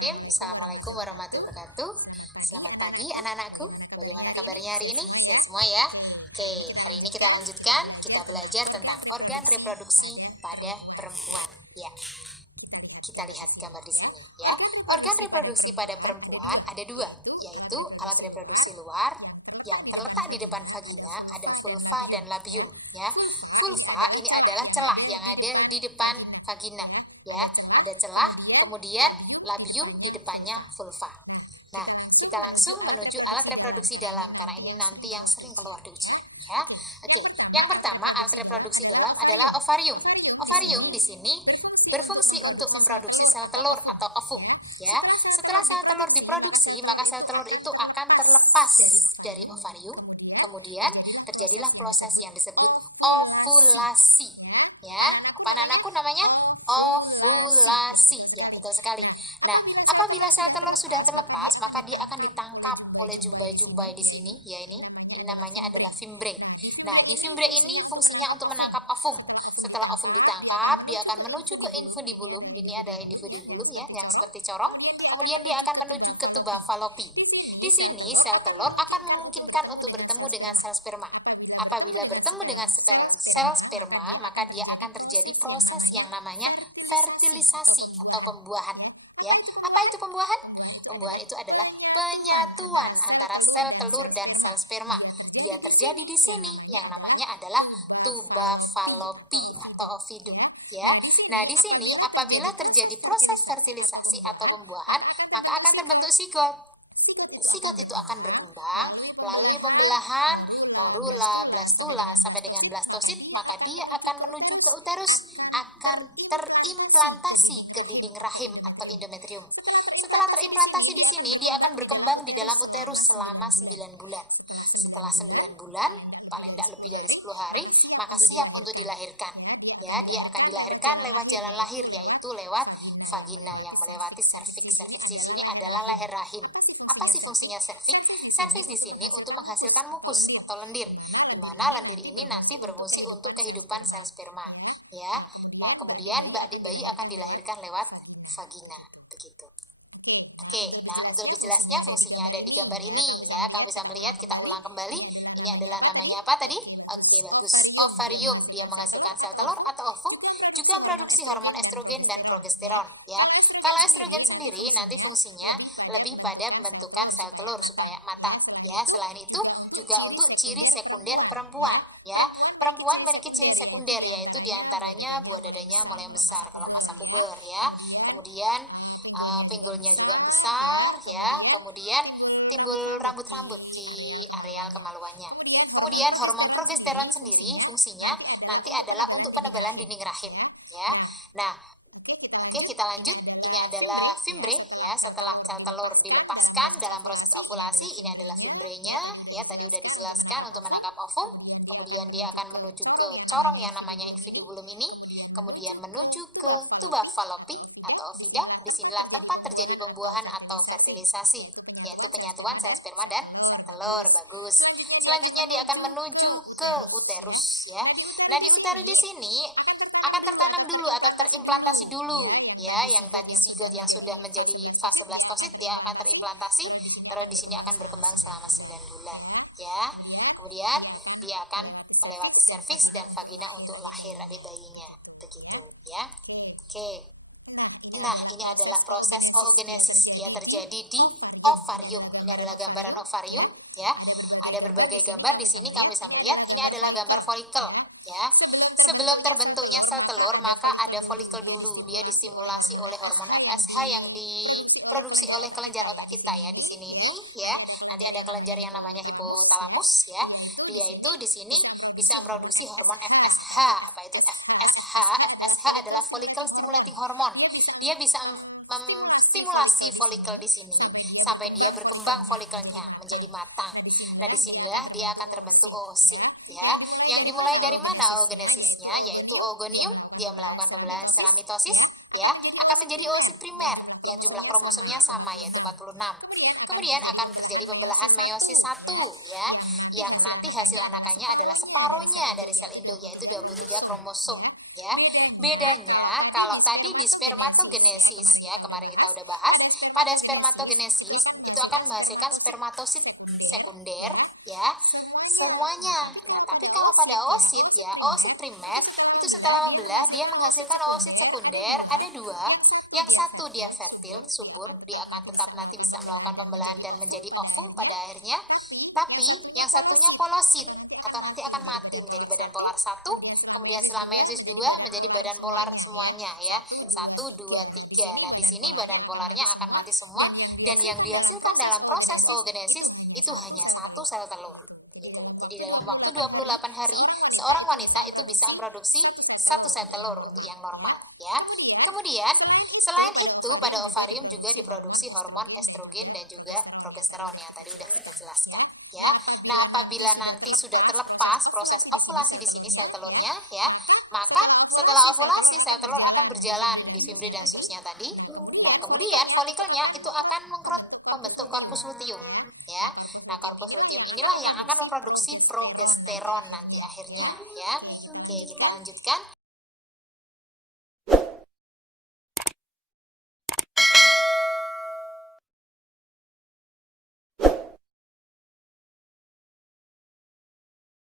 Assalamualaikum warahmatullahi wabarakatuh. Selamat pagi anak-anakku. Bagaimana kabarnya hari ini? Sehat semua ya? Oke, hari ini kita lanjutkan. Kita belajar tentang organ reproduksi pada perempuan. Ya, kita lihat gambar di sini ya. Organ reproduksi pada perempuan ada dua, yaitu alat reproduksi luar yang terletak di depan vagina, ada vulva dan labium ya. Vulva ini adalah celah yang ada di depan vagina ya, ada celah, kemudian labium di depannya vulva. Nah, kita langsung menuju alat reproduksi dalam karena ini nanti yang sering keluar di ujian ya. Oke, yang pertama alat reproduksi dalam adalah ovarium. Ovarium di sini berfungsi untuk memproduksi sel telur atau ovum ya. Setelah sel telur diproduksi, maka sel telur itu akan terlepas dari ovarium. Kemudian terjadilah proses yang disebut ovulasi ya. Apa anak-anakku namanya? Ovulasi. Ya, betul sekali. Nah, apabila sel telur sudah terlepas, maka dia akan ditangkap oleh jumbai-jumbai di sini ya, ini namanya adalah fimbre. Nah, di fimbre ini fungsinya untuk menangkap ovum. Setelah ovum ditangkap, dia akan menuju ke infundibulum. Ini ada infundibulum ya, yang seperti corong. Kemudian dia akan menuju ke tuba falopi. Di sini sel telur akan memungkinkan untuk bertemu dengan sel sperma. Apabila bertemu dengan sel sperma, maka dia akan terjadi proses yang namanya fertilisasi atau pembuahan. Ya, apa itu pembuahan? Pembuahan itu adalah penyatuan antara sel telur dan sel sperma. Dia terjadi di sini yang namanya adalah tuba falopi atau ovidum. Ya, nah di sini apabila terjadi proses fertilisasi atau pembuahan, maka akan terbentuk zigot. Zigot itu akan berkembang melalui pembelahan morula, blastula sampai dengan blastosit, maka dia akan menuju ke uterus, akan terimplantasi ke dinding rahim atau endometrium. Setelah terimplantasi di sini, dia akan berkembang di dalam uterus selama 9 bulan. Setelah 9 bulan, paling tidak lebih dari 10 hari, maka siap untuk dilahirkan. Ya, dia akan dilahirkan lewat jalan lahir, yaitu lewat vagina yang melewati serviks. Serviks di sini adalah leher rahim. Apa sih fungsinya serviks? Serviks di sini untuk menghasilkan mukus atau lendir, di mana lendir ini nanti berfungsi untuk kehidupan sel sperma. Ya, nah kemudian adik bayi akan dilahirkan lewat vagina, begitu. Oke, nah untuk lebih jelasnya fungsinya ada di gambar ini ya. Kamu bisa melihat, kita ulang kembali. Ini adalah namanya apa tadi? Oke, bagus. Ovarium, dia menghasilkan sel telur atau ovum, juga memproduksi hormon estrogen dan progesteron ya. Kalau estrogen sendiri nanti fungsinya lebih pada pembentukan sel telur supaya matang ya. Selain itu juga untuk ciri sekunder perempuan ya. Perempuan memiliki ciri sekunder, yaitu diantaranya buah dadanya mulai besar kalau masa puber ya. Kemudian pinggulnya juga besar ya, kemudian timbul rambut-rambut di areal kemaluannya. Kemudian hormon progesteron sendiri fungsinya nanti adalah untuk penebalan dinding rahim ya. Nah, oke, kita lanjut. Ini adalah fimbre ya. Setelah sel telur dilepaskan dalam proses ovulasi, ini adalah fimbrenya ya. Tadi udah dijelaskan untuk menangkap ovum. Kemudian dia akan menuju ke corong yang namanya infundibulum ini. Kemudian menuju ke tuba falopi atau ovida. Disinilah tempat terjadi pembuahan atau fertilisasi, yaitu penyatuan sel sperma dan sel telur. Bagus. Selanjutnya dia akan menuju ke uterus ya. Nah, di uterus di sini akan tertanam dulu atau terimplantasi dulu ya, yang tadi zigot yang sudah menjadi fase blastosit dia akan terimplantasi, terus di sini akan berkembang selama 9 bulan ya. Kemudian dia akan melewati serviks dan vagina untuk lahir adik bayinya, begitu ya. Oke. Nah, ini adalah proses oogenesis, dia terjadi di ovarium. Ini adalah gambaran ovarium ya. Ada berbagai gambar di sini, kamu bisa melihat ini adalah gambar folikel ya. Sebelum terbentuknya sel telur, maka ada folikel dulu. Dia distimulasi oleh hormon FSH yang diproduksi oleh kelenjar otak kita ya. Di sini ini ya. Nanti ada kelenjar yang namanya hipotalamus ya. Dia itu di sini bisa memproduksi hormon FSH. Apa itu FSH? FSH adalah follicle stimulating hormone. Dia bisa menstimulasi folikel di sini sampai dia berkembang folikelnya menjadi matang. Nah, disinilah dia akan terbentuk oosit ya. Yang dimulai dari mana oogenesisnya? Yaitu oogonium, dia melakukan pembelahan secara mitosis ya, akan menjadi oosit primer yang jumlah kromosomnya sama, yaitu 46. Kemudian akan terjadi pembelahan meiosis 1 ya, yang nanti hasil anakannya adalah separohnya dari sel induk, yaitu 23 kromosom ya. Bedanya kalau tadi di spermatogenesis ya, kemarin kita udah bahas, pada spermatogenesis itu akan menghasilkan spermatosit sekunder ya, semuanya. Nah, tapi kalau pada oosit ya, oosit primer itu setelah membelah dia menghasilkan oosit sekunder ada dua. Yang satu dia fertil, subur, dia akan tetap nanti bisa melakukan pembelahan dan menjadi ovum pada akhirnya. Tapi yang satunya polosit atau nanti akan mati menjadi badan polar 1, kemudian setelah meiosis 2 menjadi badan polar semuanya ya. 1 2 3. Nah, di sini badan polarnya akan mati semua dan yang dihasilkan dalam proses oogenesis itu hanya satu sel telur gitu. Jadi dalam waktu 28 hari seorang wanita itu bisa memproduksi satu sel telur untuk yang normal ya. Kemudian selain itu pada ovarium juga diproduksi hormon estrogen dan juga progesteron yang tadi udah kita jelaskan ya. Nah, apabila nanti sudah terlepas proses ovulasi di sini sel telurnya ya, maka setelah ovulasi sel telur akan berjalan di fimbre dan seterusnya tadi. Nah, kemudian folikelnya itu akan membentuk korpus luteum ya. Nah, korpus luteum inilah yang akan memproduksi progesteron nanti akhirnya ya. Oke, kita lanjutkan.